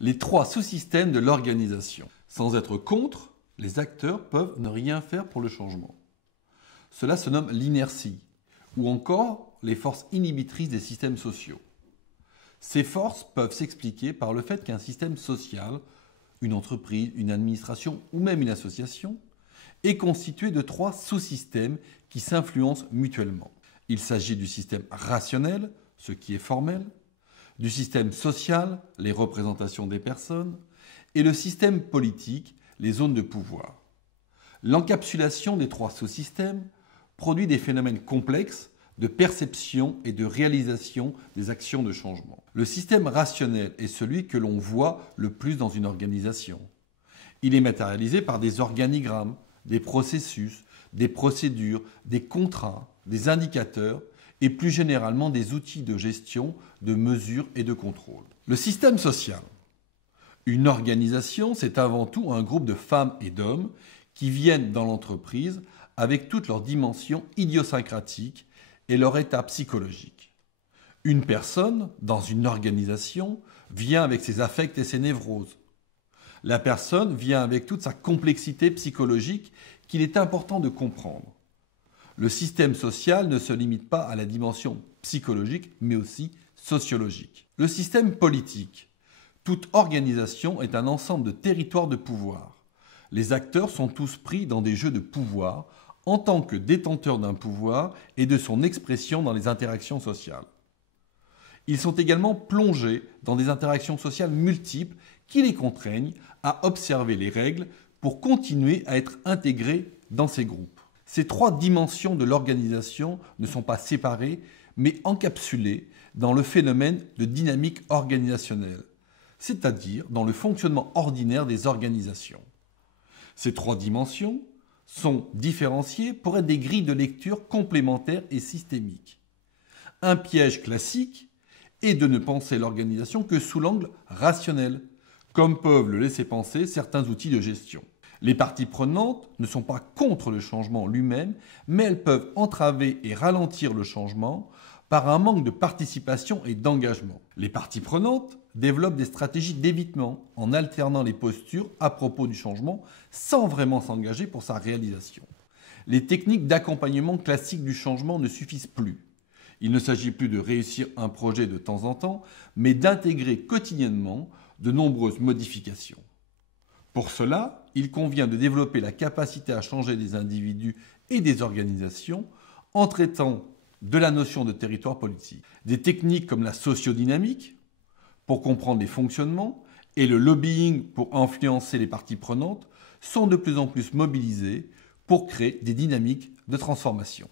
Les trois sous-systèmes de l'organisation. Sans être contre, les acteurs peuvent ne rien faire pour le changement. Cela se nomme l'inertie, ou encore les forces inhibitrices des systèmes sociaux. Ces forces peuvent s'expliquer par le fait qu'un système social, une entreprise, une administration ou même une association, est constitué de trois sous-systèmes qui s'influencent mutuellement. Il s'agit du système rationnel, ce qui est formel, du système social, les représentations des personnes, et le système politique, les zones de pouvoir. L'encapsulation des trois sous-systèmes produit des phénomènes complexes de perception et de réalisation des actions de changement. Le système rationnel est celui que l'on voit le plus dans une organisation. Il est matérialisé par des organigrammes, des processus, des procédures, des contrats, des indicateurs et plus généralement des outils de gestion, de mesure et de contrôle. Le système social. Une organisation, c'est avant tout un groupe de femmes et d'hommes qui viennent dans l'entreprise avec toutes leurs dimensions idiosyncratiques et leur état psychologique. Une personne, dans une organisation, vient avec ses affects et ses névroses. La personne vient avec toute sa complexité psychologique qu'il est important de comprendre. Le système social ne se limite pas à la dimension psychologique, mais aussi sociologique. Le système politique. Toute organisation est un ensemble de territoires de pouvoir. Les acteurs sont tous pris dans des jeux de pouvoir en tant que détenteurs d'un pouvoir et de son expression dans les interactions sociales. Ils sont également plongés dans des interactions sociales multiples qui les contraignent à observer les règles pour continuer à être intégrés dans ces groupes. Ces trois dimensions de l'organisation ne sont pas séparées, mais encapsulées dans le phénomène de dynamique organisationnelle, c'est-à-dire dans le fonctionnement ordinaire des organisations. Ces trois dimensions sont différenciées pour être des grilles de lecture complémentaires et systémiques. Un piège classique est de ne penser l'organisation que sous l'angle rationnel, comme peuvent le laisser penser certains outils de gestion. Les parties prenantes ne sont pas contre le changement lui-même, mais elles peuvent entraver et ralentir le changement par un manque de participation et d'engagement. Les parties prenantes développent des stratégies d'évitement en alternant les postures à propos du changement sans vraiment s'engager pour sa réalisation. Les techniques d'accompagnement classiques du changement ne suffisent plus. Il ne s'agit plus de réussir un projet de temps en temps, mais d'intégrer quotidiennement de nombreuses modifications. Pour cela, il convient de développer la capacité à changer des individus et des organisations en traitant de la notion de territoire politique. Des techniques comme la sociodynamique, pour comprendre les fonctionnements, et le lobbying pour influencer les parties prenantes, sont de plus en plus mobilisés pour créer des dynamiques de transformation.